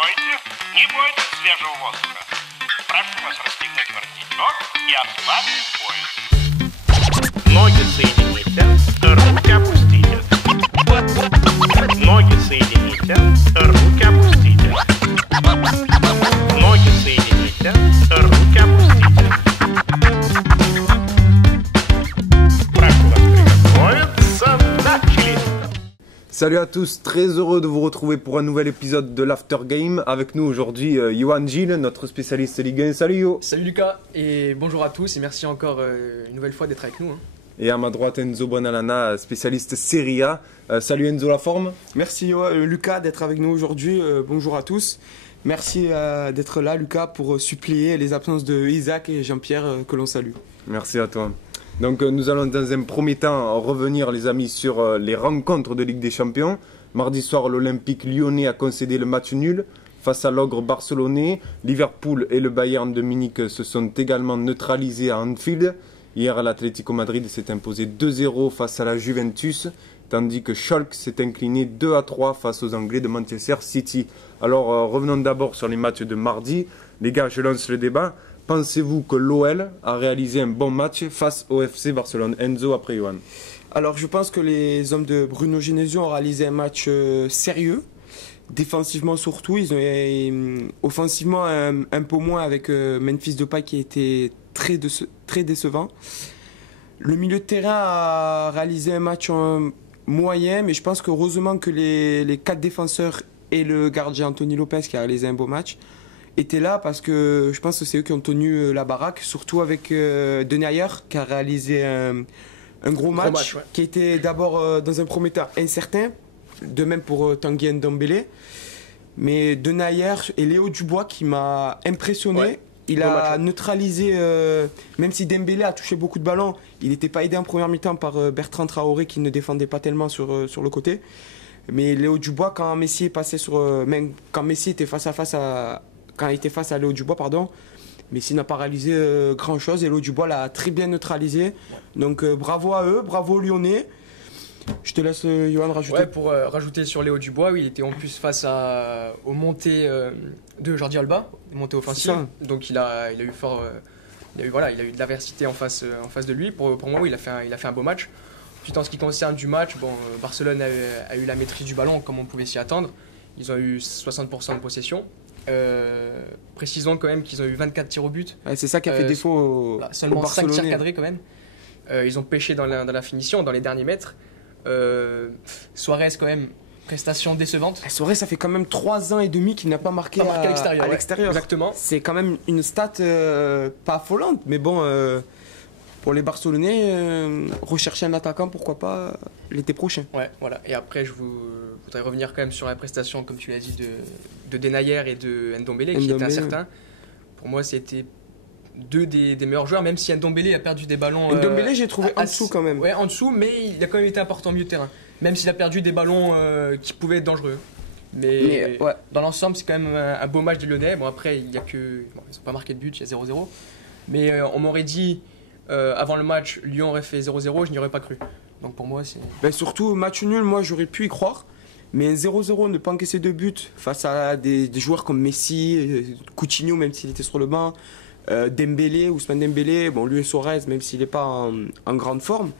не бойтесь свежего воздуха. Прошу вас расстегнуть воротничок и ослабить пояс. Ноги соедините, руки опустите. Ноги соедините, руки опустите. Ноги соедините, руки опустите. Прошу вас приготовиться. Начали. Salut à tous, très heureux de vous retrouver pour un nouvel épisode de l'After Game. Avec nous aujourd'hui, Johan Gilles, notre spécialiste Ligue 1. Salut Yo. Salut Lucas et bonjour à tous et merci encore une nouvelle fois d'être avec nous. Et à ma droite, Enzo Bonalana, spécialiste Serie A. Salut Enzo, la forme? Merci Lucas d'être avec nous aujourd'hui. Bonjour à tous. Merci d'être là Lucas pour suppléer les absences de Isaac et Jean-Pierre que l'on salue. Merci à toi. Donc nous allons dans un premier temps revenir les amis sur les rencontres de Ligue des Champions. Mardi soir, l'Olympique lyonnais a concédé le match nul face à l'ogre barcelonais. Liverpool et le Bayern de Munich se sont également neutralisés à Anfield. Hier, l'Atlético Madrid s'est imposé 2-0 face à la Juventus, tandis que Schalke s'est incliné 2-3 face aux Anglais de Manchester City. Alors revenons d'abord sur les matchs de mardi. Les gars, je lance le débat. Pensez-vous que l'OL a réalisé un bon match face au FC Barcelone? Enzo après Johan. Alors je pense que les hommes de Bruno Genesio ont réalisé un match sérieux. Défensivement surtout, ils ont offensivement un peu moins avec Memphis Depay qui a été très décevant. Le milieu de terrain a réalisé un match moyen, mais je pense que heureusement que les 4 défenseurs et le gardien Anthony Lopez qui a réalisé un beau match étaient là parce que je pense que c'est eux qui ont tenu la baraque, surtout avec Denayer qui a réalisé un gros match, ouais. Qui était d'abord dans un premier temps incertain, de même pour Tanguy Ndombele, mais Denayer et Léo Dubois qui m'a impressionné. Ouais. Il a neutralisé, même si Dembélé a touché beaucoup de ballons, il n'était pas aidé en première mi-temps par Bertrand Traoré qui ne défendait pas tellement sur le côté. Mais Léo Dubois, quand Messi est passé même quand Messi était quand il était face à Léo Dubois, Messi n'a pas réalisé grand-chose et Léo Dubois l'a très bien neutralisé. Donc bravo à eux, bravo aux Lyonnais. Je te laisse Johan rajouter. Ouais, pour rajouter sur Léo Dubois, oui, il était en plus face aux montées de Jordi Alba, montées offensives. Donc il a eu de l'adversité en face de lui. Pour moi, oui, il a fait un beau match. Puis en ce qui concerne du match, Barcelone a eu la maîtrise du ballon comme on pouvait s'y attendre. Ils ont eu 60% de possession. Précisons quand même qu'ils ont eu 24 tirs au but. Ouais, c'est ça qui a fait défaut seulement 5 tirs cadrés quand même. Ils ont pêché dans la finition, dans les derniers mètres. Suarez quand même, prestation décevante. Suarez, ça fait quand même 3 ans et demi qu'il n'a pas marqué à l'extérieur. Exactement. C'est quand même une stat pas affolante, mais bon, pour les Barcelonais, rechercher un attaquant, pourquoi pas l'été prochain. Ouais, voilà. Et après, je voudrais revenir quand même sur la prestation, comme tu l'as dit, de Denayer et de Ndombele, qui était incertain. Pour moi, c'était deux des meilleurs joueurs, même si Ndombele a perdu des ballons. Ndombele, j'ai trouvé en dessous quand même. Ouais, en dessous, mais il a quand même été important au milieu de terrain. Même s'il a perdu des ballons qui pouvaient être dangereux. Mais ouais. Dans l'ensemble, c'est quand même un beau match des Lyonnais. Bon, après, ils n'ont pas marqué de but, il y a 0-0. Mais on m'aurait dit, avant le match, Lyon aurait fait 0-0, je n'y aurais pas cru. Donc pour moi, c'est. Surtout, match nul, moi j'aurais pu y croire. Mais 0-0, ne pas encaisser de but face à des joueurs comme Messi, Coutinho, même s'il était sur le banc. Dembélé, Ousmane Dembélé, lui et Suarez, même s'il n'est pas en grande forme.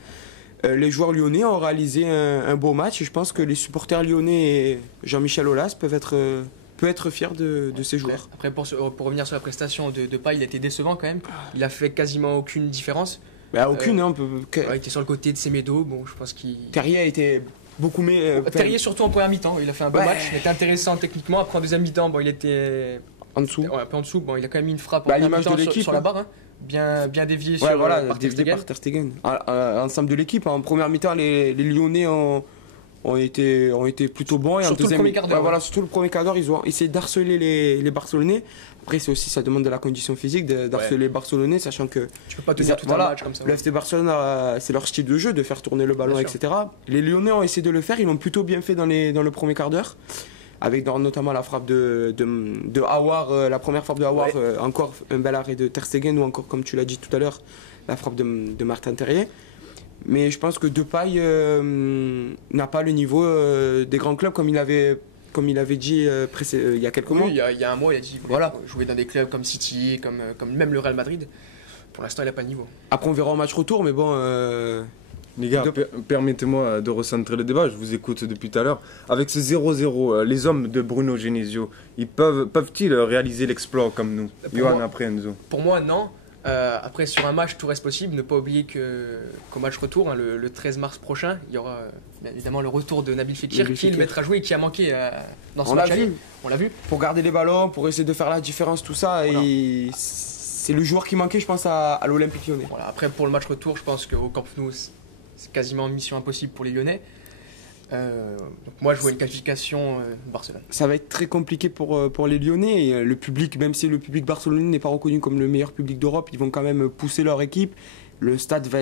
Les joueurs lyonnais ont réalisé un beau match et je pense que les supporters lyonnais et Jean-Michel Aulas peuvent être fiers de ces joueurs. Après, pour revenir sur la prestation de Depay, il a été décevant quand même. Il a fait quasiment aucune différence. Aucune, il était sur le côté de Semedo, je pense qu'il. Terrier a été beaucoup Terrier surtout en première mi-temps, il a fait un beau match, il était intéressant techniquement. Après en deuxième mi-temps, il était en dessous. Ouais, un peu en dessous. Il a quand même mis une frappe en l'image de l'équipe sur la barre, bien déviée par Ter Stegen. Ensemble de l'équipe, en première mi-temps, les Lyonnais ont été plutôt bons. Et surtout le premier quart d'heure. Surtout le premier quart d'heure, ils ont essayé d'harceler les Barcelonais. Après, ça demande de la condition physique d'harceler les Barcelonais, sachant que tu peux pas tenir tout un match comme ça. Le FC Barcelone, c'est leur style de jeu de faire tourner le ballon, etc. Les Lyonnais ont essayé de le faire, ils l'ont plutôt bien fait dans le premier quart d'heure. Avec notamment la frappe de Aouar, la première frappe de Aouar, encore un bel arrêt de Ter Stegen, ou encore, comme tu l'as dit tout à l'heure, la frappe de Martin Terrier. Mais je pense que Depay n'a pas le niveau des grands clubs comme il avait comme il avait dit il y a quelques mois. Oui, il y a un mois, il a dit qu'il voulait Voilà. jouer dans des clubs comme City, comme même le Real Madrid. Pour l'instant, il n'a pas le niveau. Après, on verra au match retour, mais bon. Les gars, permettez-moi de recentrer le débat, je vous écoute depuis tout à l'heure. Avec ce 0-0, les hommes de Bruno Genesio, peuvent-ils réaliser l'exploit comme nous? Pour Johan, moi- après Enzo. Pour moi, non. Après, sur un match, tout reste possible. Ne pas oublier qu'au match retour, hein, le 13 mars prochain, il y aura bien évidemment le retour de Nabil Fekir, Nabil qui est le Fekir. maître à jouer et qui a manqué dans ce On l'a match aller. vu. On l'a vu. Pour garder les ballons, pour essayer de faire la différence, tout ça. Voilà. Et c'est le joueur qui manquait, je pense, à l'Olympique Lyonnais. Voilà. Après, pour le match retour, je pense qu'au Camp Nou, c'est quasiment une mission impossible pour les Lyonnais. Donc moi, je vois une qualification Barcelone. Ça va être très compliqué pour les Lyonnais. Et, le public, même si le public barcelonais n'est pas reconnu comme le meilleur public d'Europe, ils vont quand même pousser leur équipe. Le stade va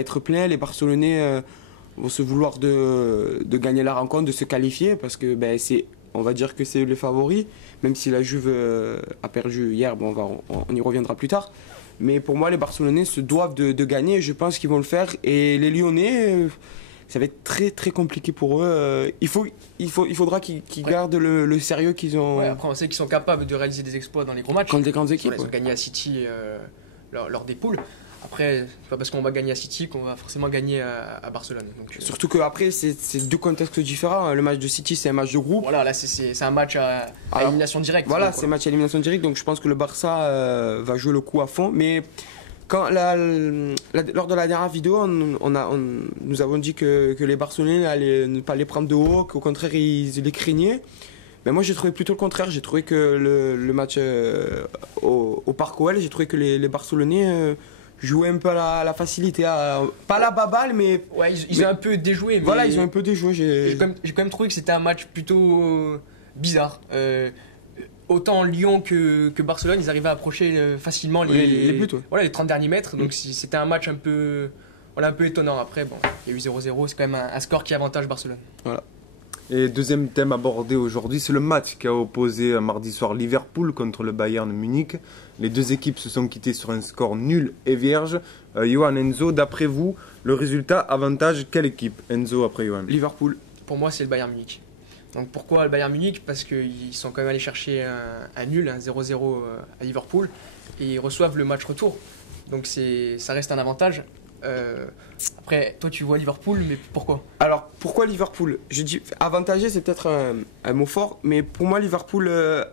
être plein. Les Barcelonais vont se vouloir de gagner la rencontre, de se qualifier, parce que on va dire que c'est eux les favoris. Même si la Juve a perdu hier, bon, on y reviendra plus tard. Mais pour moi, les Barcelonais se doivent de gagner. Je pense qu'ils vont le faire. Et les Lyonnais, ça va être très très compliqué pour eux. Il faudra qu'ils gardent le sérieux qu'ils ont Ouais, après, on sait qu'ils sont capables de réaliser des exploits dans les gros matchs. contre les grandes équipes. Voilà, ils ont gagné à City lors des poules. Après, c'est pas parce qu'on va gagner à City qu'on va forcément gagner à Barcelone. Donc, Surtout qu'après, c'est deux contextes différents. Le match de City, c'est un match de groupe. voilà, là c'est un match à Alors, élimination directe. Voilà, Donc, c'est match à élimination directe. Donc je pense que le Barça va jouer le coup à fond. Mais lors de la dernière vidéo, nous avons dit que les Barcelonais n'allaient ne pas les prendre de haut, qu'au contraire, ils les craignaient. Mais moi, j'ai trouvé plutôt le contraire. J'ai trouvé que le match au Parc OL, j'ai trouvé que les Barcelonais jouaient un peu à la facilité. Pas la baballe, mais Ouais, ils ont un peu déjoué. Mais voilà, ils ont un peu déjoué. j'ai quand même trouvé que c'était un match plutôt bizarre. Autant Lyon que Barcelone, ils arrivaient à approcher facilement Les buts, ouais. voilà, les 30 derniers mètres. Donc c'était un match un peu étonnant. Après, bon, il y a eu 0-0, c'est quand même un score qui avantage Barcelone. Et deuxième thème abordé aujourd'hui, c'est le match qui a opposé mardi soir Liverpool contre le Bayern Munich. Les deux équipes se sont quittées sur un score nul et vierge. Johan, Enzo, d'après vous, le résultat avantage quelle équipe? Enzo après Johan. Liverpool. Pour moi, c'est le Bayern Munich. Donc pourquoi le Bayern Munich? Parce qu'ils sont quand même allés chercher un nul, un 0-0 à Liverpool, et ils reçoivent le match retour. Donc ça reste un avantage. Après, toi tu vois Liverpool, mais pourquoi? Alors, pourquoi Liverpool? Je dis avantagé, c'est peut-être un mot fort, mais pour moi, Liverpool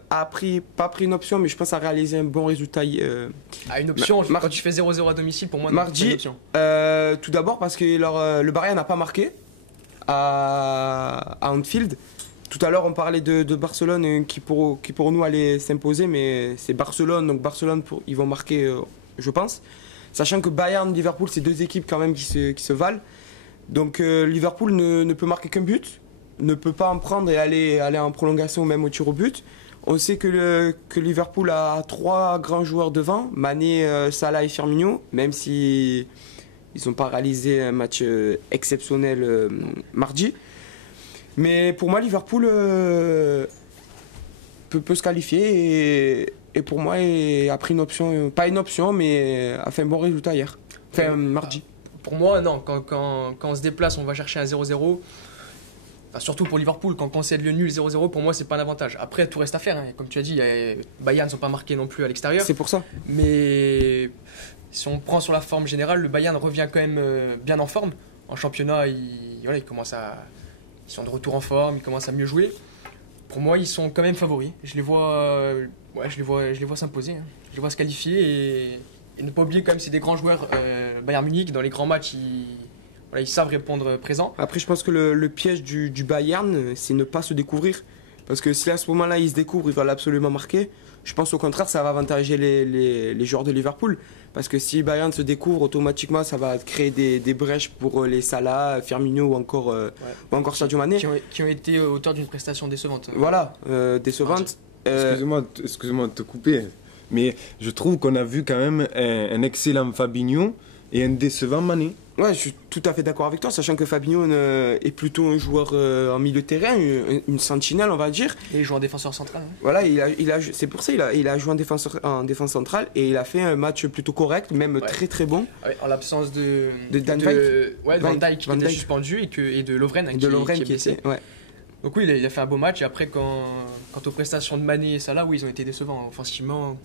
pas pris une option, mais je pense à réaliser un bon résultat. Une option, quand tu fais 0-0 à domicile, pour moi, non, c'est pas une Mardi, option. tout d'abord parce que le Bayern n'a pas marqué à Anfield. Tout à l'heure, on parlait de Barcelone qui pour nous allait s'imposer, mais c'est Barcelone, donc Barcelone, ils vont marquer, je pense. Sachant que Bayern et Liverpool, c'est deux équipes quand même qui se valent. Donc Liverpool ne peut marquer qu'un but, ne peut pas en prendre et aller en prolongation ou même au tir au but. On sait que Liverpool a trois grands joueurs devant, Mané, Salah et Firmino, même si ils n'ont pas réalisé un match exceptionnel mardi. Mais pour moi, Liverpool peut se qualifier et pour moi a pris une option, pas une option, mais a fait un bon résultat hier, mardi. Pour moi, non. Quand on se déplace, on va chercher un 0-0. Enfin, surtout pour Liverpool, quand on concède le nul 0-0, pour moi, c'est pas un avantage. Après, tout reste à faire. Hein. Comme tu as dit, Bayern ne sont pas marqués non plus à l'extérieur. C'est pour ça. Mais si on prend sur la forme générale, le Bayern revient quand même bien en forme. En championnat, ils sont de retour en forme, ils commencent à mieux jouer. Pour moi, ils sont quand même favoris. Je les vois s'imposer. Hein. Je les vois se qualifier et ne pas oublier quand même, c'est des grands joueurs. Bayern Munich, dans les grands matchs, ils savent répondre présent. Après, je pense que le piège du Bayern, c'est ne pas se découvrir. Parce que si à ce moment-là, ils se découvrent, ils veulent absolument marquer. Je pense au contraire, ça va avantager les joueurs de Liverpool. Parce que si Bayern se découvre, automatiquement, ça va créer des brèches pour les Salah, Firmino ou encore Sadio Mané. Qui ont été auteurs d'une prestation décevante. Voilà, décevante. Excusez-moi de te couper, mais je trouve qu'on a vu quand même un excellent Fabinho et un décevant Mané. Ouais, je suis tout à fait d'accord avec toi, sachant que Fabinho est plutôt un joueur en milieu de terrain, une sentinelle, on va dire. Et il joue en défenseur central. Hein. Voilà, c'est pour ça qu'il a joué en défense centrale et il a fait un match plutôt correct, même très très bon. Ouais, en l'absence de Van Dijk. Van Dijk qui était suspendu et de Lovren qui est blessé. Ouais. Donc oui, il a fait un beau match. Et après, quant aux prestations de Mané et Salah, oui, ils ont été décevants. Offensivement,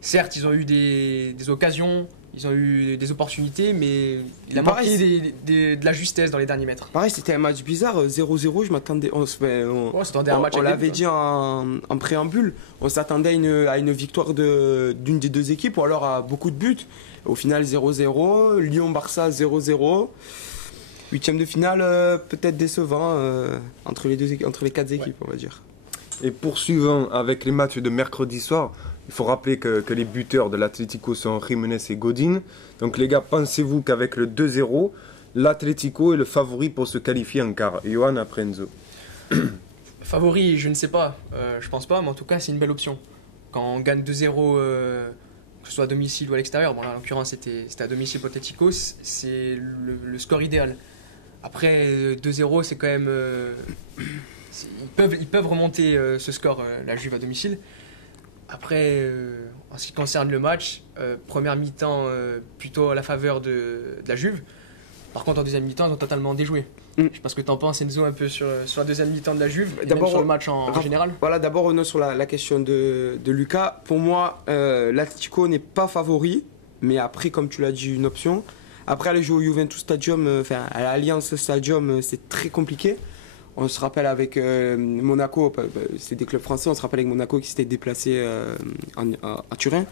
certes, ils ont eu des occasions, ils ont eu des opportunités, mais il a manqué de la justesse dans les derniers mètres. Pareil, c'était un match bizarre, 0-0, je m'attendais... On s'attendait à un match. On l'avait dit en préambule, on s'attendait à une victoire d'une des deux équipes, ou alors à beaucoup de buts. Au final, 0-0, Lyon-Barça, 0-0. Huitième de finale, peut-être décevant entre les quatre équipes, on va dire. Et poursuivant avec les matchs de mercredi soir, il faut rappeler que les buteurs de l'Atlético sont Jiménez et Godin. Donc les gars, pensez-vous qu'avec le 2-0, l'Atlético est le favori pour se qualifier en quart? Johan après Enzo. Favori, je ne sais pas. Je pense pas, mais en tout cas, c'est une belle option. Quand on gagne 2-0, que ce soit à domicile ou à l'extérieur, bon là, en l'occurrence c'était à domicile pour l'Atlético, c'est le score idéal. Après 2-0, c'est quand même... ils peuvent remonter ce score, la Juve à domicile. Après, en ce qui concerne le match, première mi-temps plutôt à la faveur de la Juve. Par contre, en deuxième mi-temps, ils ont totalement déjoué. Je ne sais pas ce que tu en penses, Enzo, un peu sur la deuxième mi-temps de la Juve, et même sur le match en général. Voilà, d'abord, revenons sur la question de Lucas. Pour moi, l'Atlético n'est pas favori, mais après, comme tu l'as dit, une option. Après, aller jouer au Juventus Stadium, à l'Allianz Stadium, c'est très compliqué. On se rappelle avec Monaco, c'est des clubs français, on se rappelle avec Monaco qui s'était déplacé à Turin.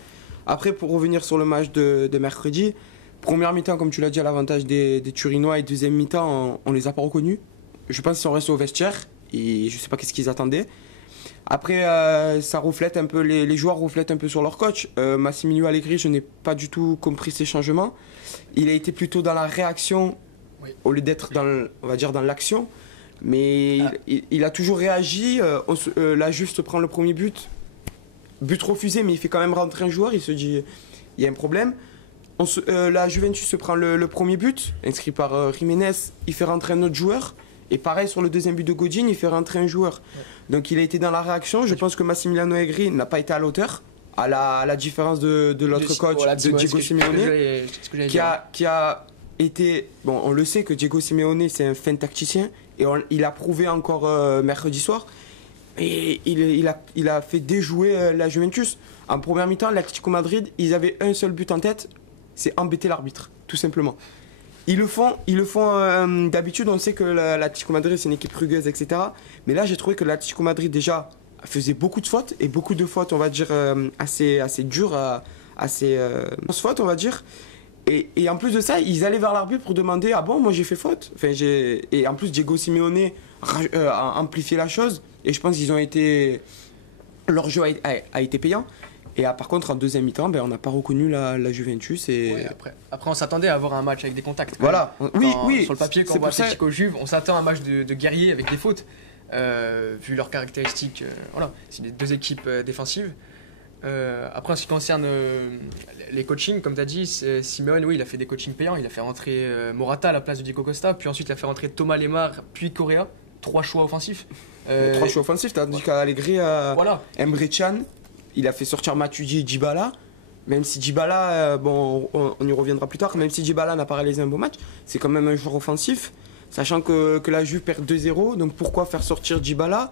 Après, pour revenir sur le match de mercredi, première mi-temps, comme tu l'as dit, à l'avantage des Turinois, et deuxième mi-temps, on les a pas reconnus. Je pense qu'ils sont restés au vestiaire et je sais pas qu'est-ce qu'ils attendaient. Après, ça reflète un peu, les joueurs reflètent un peu sur leur coach. Massimiliano Allegri, je n'ai pas du tout compris ses changements. Il a été plutôt dans la réaction, oui, au lieu d'être on va dire dans l'action. Mais il a toujours réagi. La Juve se prend le premier but refusé, mais il fait quand même rentrer un joueur. Il se dit, il y a un problème. La Juventus se prend le premier but, inscrit par Jiménez. Il fait rentrer un autre joueur. Et pareil, sur le deuxième but de Godin, il fait rentrer un joueur. Ouais. Donc il a été dans la réaction. Je pense que Massimiliano Allegri n'a pas été à l'auteur, à la différence de l'autre coach, voilà, de Diego Simeone, qui a été... Bon, on le sait que Diego Simeone, c'est un fin tacticien. Et il a prouvé encore mercredi soir. Et il a fait déjouer la Juventus. En première mi-temps, l'Atlético Madrid, ils avaient un seul but en tête, c'est embêter l'arbitre, tout simplement. Ils le font d'habitude, on sait que l'Atlético Madrid, c'est une équipe rugueuse, etc. Mais là, j'ai trouvé que l'Atlético Madrid, déjà, faisait beaucoup de fautes. Et beaucoup de fautes, on va dire, assez dures, assez fautes, on va dire. Et en plus de ça, ils allaient vers l'arbitre pour demander « Ah bon, moi j'ai fait faute ?» Et en plus, Diego Simeone a amplifié la chose. Et je pense qu'ils ont été... Leur jeu a été payant. Et par contre, en deuxième mi-temps, on n'a pas reconnu la Juventus. Et... Ouais, après, on s'attendait à avoir un match avec des contacts. Voilà. Oui. Sur le papier, quand on voit Atlético Juve, on s'attend à un match de guerriers avec des fautes. Vu leurs caractéristiques, voilà, c'est des deux équipes défensives. Après, en ce qui concerne les coachings, comme tu as dit, Simeone, oui, il a fait des coachings payants. Il a fait rentrer Morata à la place de Diego Costa, puis ensuite il a fait rentrer Thomas Lemar, puis Correa. 3 choix offensifs. 3 choix offensifs, tu as dit qu'à Allegri, voilà. Emre Can, il a fait sortir Matuidi et Dybala. Même si Dybala, on y reviendra plus tard, même si Dybala n'a pas réalisé un beau match, c'est quand même un joueur offensif. Sachant que la Juve perd 2-0, donc pourquoi faire sortir Dybala?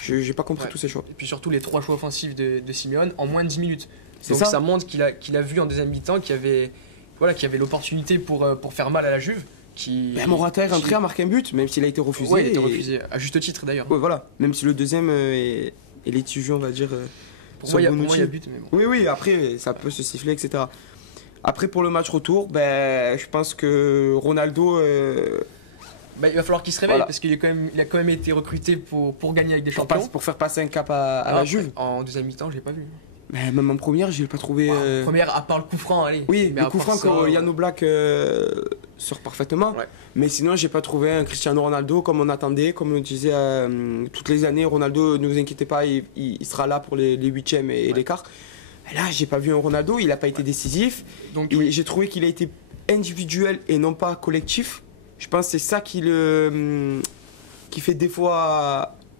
J'ai pas compris tous ces choix. Et puis surtout les 3 choix offensifs de Simeone en moins de 10 minutes. Donc ça montre qu'il a vu en deuxième mi-temps qu'il y avait l'opportunité pour faire mal à la Juve. Morata est rentré à marquer un but, même s'il a été refusé. Oui, il a été refusé, à juste titre d'ailleurs. Ouais, voilà. Même si le deuxième est litigieux, on va dire. Pour moi, il y a but. Mais bon. Oui, après, ça peut se siffler, etc. Après, pour le match retour, je pense que Ronaldo... il va falloir qu'il se réveille, voilà, parce qu'il a quand même été recruté pour gagner avec des champions. Pour faire passer un cap à la Juve. En deuxième mi-temps, je l'ai pas vu. Mais même en première, je l'ai pas trouvé. En première, à part le coup franc, allez. Oui, mais le coup franc que Yann Oblak sort parfaitement. Ouais. Mais sinon, j'ai pas trouvé un Cristiano Ronaldo comme on attendait, comme on disait toutes les années. Ronaldo, ne vous inquiétez pas, il sera là pour les huitièmes et les quarts. Et là, j'ai pas vu un Ronaldo, il n'a pas été décisif. Donc, j'ai trouvé qu'il a été individuel et non pas collectif. Je pense que c'est ça qui fait défaut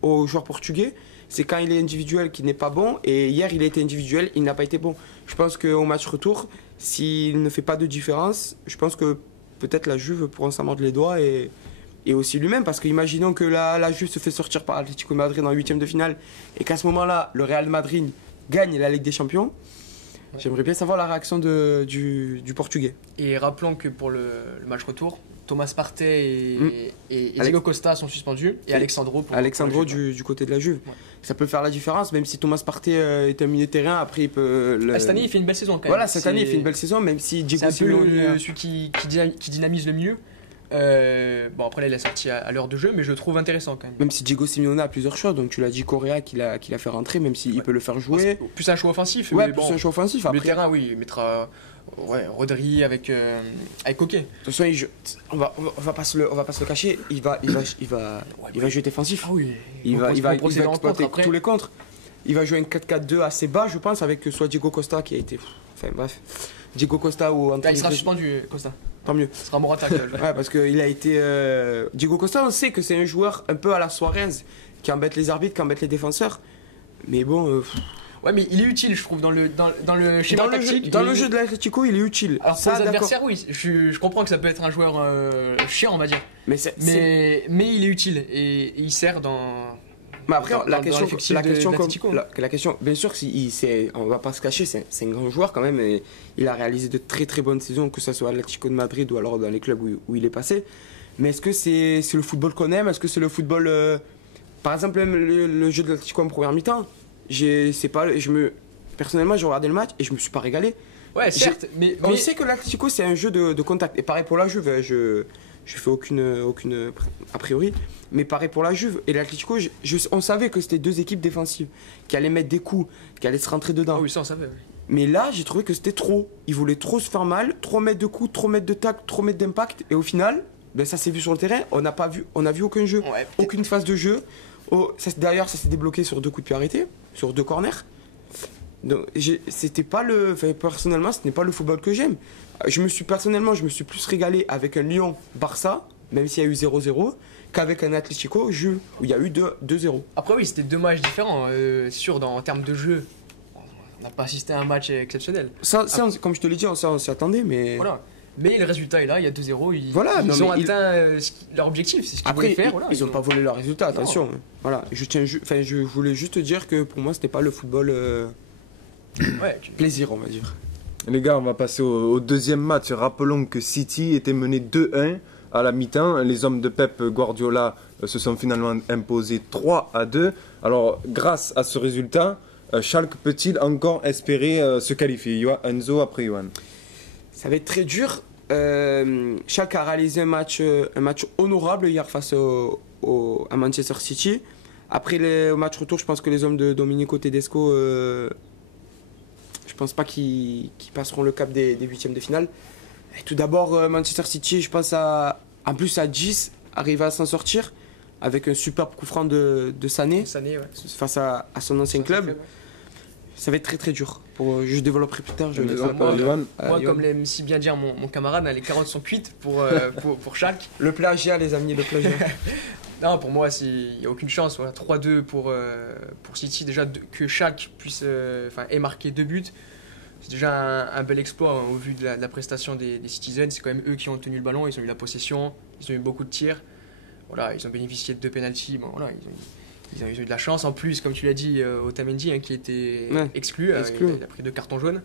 aux joueurs portugais. C'est quand il est individuel qu'il n'est pas bon. Et hier, il a été individuel, il n'a pas été bon. Je pense qu'au match retour, s'il ne fait pas de différence, je pense que peut-être la Juve pourra s'en mordre les doigts et et aussi lui-même, parce que imaginons que la Juve se fait sortir par Atlético de Madrid en 8e de finale et qu'à ce moment-là, le Real Madrid gagne la Ligue des Champions. J'aimerais bien savoir la réaction du Portugais. Et rappelons que pour le match retour, Thomas Partey et Alex- Diego Costa sont suspendus et Alexandro pour Alexandro pour la Juve. du côté de la Juve. Ouais. Ça peut faire la différence, même si Thomas Partey est un milieu de terrain, après il peut... Cette année, il fait une belle saison quand même. Voilà, cette année il C'est- fait une belle saison, même si C'est Diego un peu Simeone... celui qui dynamise le mieux. Bon, après là, il a sorti à l'heure de jeu, mais je le trouve intéressant quand même. Même si Diego Simeone a plusieurs choix, donc tu l'as dit, Correa qu'il a fait rentrer, même s'il Ouais. peut le faire jouer. Plus un choix offensif. Ouais, mais plus bon, un choix offensif. le Après, terrain, oui, il mettra Rodri avec Coquet. de toute façon, on va pas se le cacher, il va jouer défensif. Ah oui, Il va procéder en exploiter contre après. tous les contres. Il va jouer un 4-4-2 assez bas, je pense, avec soit Diego Costa qui a été... Enfin bref, Diego Costa ou Là, Anthony il sera Griezmann. suspendu, Costa. Tant mieux. Ce sera Morata qui va jouer. Ouais, parce qu'il a été... Diego Costa, on sait que c'est un joueur un peu à la Suarez, qui embête les arbitres, qui embête les défenseurs. Mais bon... Ouais, mais il est utile, je trouve, dans le schéma tactique. dans le jeu de l'Atlético, il est utile. Alors pour Ça, les d'accord. adversaires, oui, je comprends que ça peut être un joueur chiant, on va dire. Mais Mais il est utile et il sert dans. Mais après, dans l'effectif d'Atlético. la question, bien sûr, on va pas se cacher, c'est un grand joueur quand même. Et il a réalisé de très très bonnes saisons, que ce soit à l'Atlético de Madrid ou alors dans les clubs où il est passé. Mais est-ce que c'est le football qu'on aime? Est-ce que c'est le football. Par exemple, même le jeu de l'Atlético en première mi-temps, personnellement, j'ai regardé le match et je me suis pas régalé. Ouais, certes, mais On sait que l'Atlético c'est un jeu de contact. Et pareil pour la Juve, je fais aucune a priori. Mais pareil pour la Juve et l'Atlético, on savait que c'était deux équipes défensives qui allaient mettre des coups, qui allaient se rentrer dedans. Ah oui, ça on savait. Ouais. Mais là, j'ai trouvé que c'était trop. Ils voulaient trop se faire mal, trop mettre de coups, trop mettre de tac, trop mettre d'impact. Et au final, ben, ça s'est vu sur le terrain. On a vu aucun jeu, Ouais, peut-être. aucune phase de jeu. D'ailleurs, ça s'est débloqué sur 2 coups de pied arrêtés, sur 2 corners. Donc, c'était pas personnellement, ce n'est pas le football que j'aime. Je me suis plus régalé avec un Lyon-Barça, même s'il y a eu 0-0, qu'avec un Atlético-Juve, où il y a eu 2-0. Après, oui, c'était deux matchs différents. C'est sûr, en termes de jeu, on n'a pas assisté à un match exceptionnel. Comme je te l'ai dit, on s'y attendait, mais... Voilà. Mais le résultat est là, il y a 2-0. Ils ont atteint leur objectif, c'est ce qu'ils Après, voulaient faire. Voilà, ils n'ont pas volé leur résultat, attention. Voilà, je voulais juste dire que pour moi, c'était pas le football Ouais, plaisir, on va dire. Les gars, on va passer au deuxième match. Rappelons que City était mené 2-1 à la mi-temps. Les hommes de Pep Guardiola se sont finalement imposés 3-2. Alors, grâce à ce résultat, Schalke peut-il encore espérer se qualifier? Enzo après Johan. Ça va être très dur. Schalke a réalisé un match honorable hier face à Manchester City. Après le match retour, je pense que les hommes de Domenico Tedesco, je pense pas qu'ils passeront le cap des huitièmes de finale. Et tout d'abord, Manchester City, je pense en plus à 10, arriver à s'en sortir avec un superbe coup franc de Sané cette année, ouais. face à son ancien club. Ça va être très très dur. Je développerai plus tard. Je laisse la parole à Moi, Johan. comme l'aime si bien dire mon camarade, les carottes sont cuites pour Schalke. Le plagiat, les amis, le plagiat. Non, pour moi, il n'y a aucune chance. Voilà, 3-2 pour City. Déjà, que Schalke ait marqué 2 buts, c'est déjà un bel exploit hein, au vu de la prestation des Citizens. C'est quand même eux qui ont tenu le ballon, ils ont eu la possession, ils ont eu beaucoup de tirs. Voilà, ils ont bénéficié de 2 pénaltys. Bon, voilà, ils ont eu de la chance. En plus, comme tu l'as dit, Otamendi qui était exclu. Il a pris 2 cartons jaunes.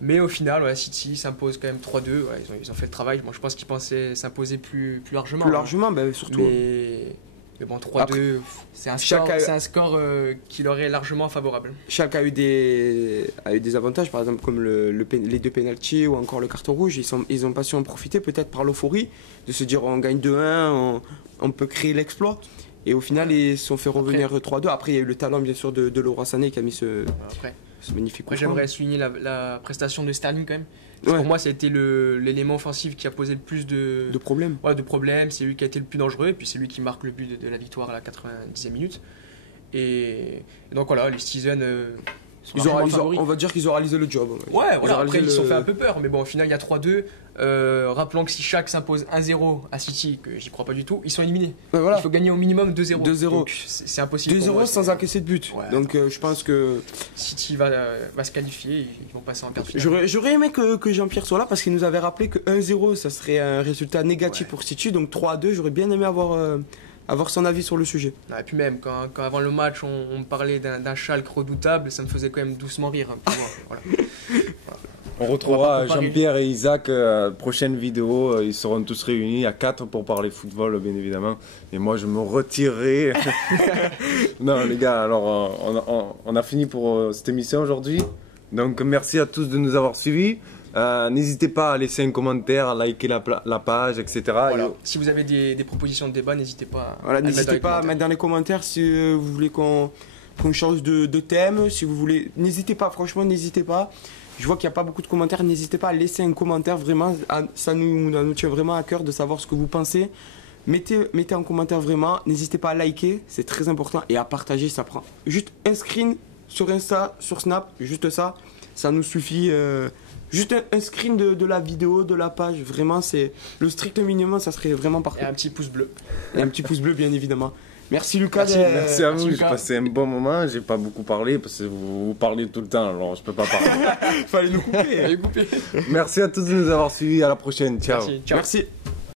Mais au final, voilà, City s'impose quand même 3-2. Voilà, ils ont fait le travail. Moi, je pense qu'ils pensaient s'imposer plus largement. Plus largement, bah, surtout. Mais bon, 3-2, c'est un score qui leur est largement favorable. Schalke a eu des avantages, par exemple comme les 2 pénaltys ou encore le carton rouge. Ils n'ont pas su en profiter, peut-être par l'euphorie, de se dire on gagne 2-1, on peut créer l'exploit. Et au final, ils se sont fait revenir 3-2. Après, il y a eu le talent, bien sûr, de Leroy Sané qui a mis ce magnifique coup. Après, j'aimerais souligner la prestation de Sterling quand même. Pour moi, ça a été l'élément offensif qui a posé le plus de problèmes. Ouais, de problèmes. C'est lui qui a été le plus dangereux. Et puis, c'est lui qui marque le but de la victoire à la 90e minute. Et donc, voilà, les Citizens On va dire qu'ils ont réalisé le job. Ouais, voilà, après ils se sont fait un peu. peu peur, mais bon, au final il y a 3-2. Rappelons que si chaque s'impose 1-0 à City, que j'y crois pas du tout, ils sont éliminés. Voilà. Il faut gagner au minimum 2-0. 2-0. Donc c'est impossible. 2-0 pour sans moi, encaisser de but. Ouais. Donc je pense que City va se qualifier, ils vont passer en quart de finale. j'aurais aimé que Jean-Pierre soit là parce qu'il nous avait rappelé que 1-0 ça serait un résultat négatif pour City. Donc 3-2, j'aurais bien aimé avoir son avis sur le sujet. Et puis même, quand avant le match on me parlait d'un Schalke redoutable, ça me faisait quand même doucement rire. Hein, voilà. On On va retrouvera pas comparer. Jean-Pierre et Isaac, prochaine vidéo, ils seront tous réunis à 4 pour parler football bien évidemment. Et moi je me retirerai. Non les gars, alors on a fini pour cette émission aujourd'hui. Donc merci à tous de nous avoir suivis. N'hésitez pas à laisser un commentaire, à liker la page, etc. Voilà. Si vous avez des propositions de débat, n'hésitez pas Voilà, à le mettre dans n'hésitez les pas à commentaires. mettre dans les commentaires si vous voulez qu'on change de thème, si vous voulez. N'hésitez pas, franchement, n'hésitez pas. Je vois qu'il n'y a pas beaucoup de commentaires. N'hésitez pas à laisser un commentaire, vraiment. Ça nous tient vraiment à cœur de savoir ce que vous pensez. Mettez en commentaire vraiment. N'hésitez pas à liker, c'est très important. Et à partager, ça prend. Juste un screen sur Insta, sur Snap, juste ça. Ça nous suffit. Juste un screen de la vidéo, de la page. Vraiment, c'est le strict minimum, ça serait vraiment Et parfait. un petit pouce bleu. Et un petit pouce bleu, bien évidemment. Merci Lucas. Merci à vous, j'ai Lucas. passé un bon moment, j'ai pas beaucoup parlé parce que vous parlez tout le temps, alors je peux pas parler. Fallait nous couper. Allez, coupez. Merci à tous de nous avoir suivis, à la prochaine, ciao. Merci. Ciao. Merci.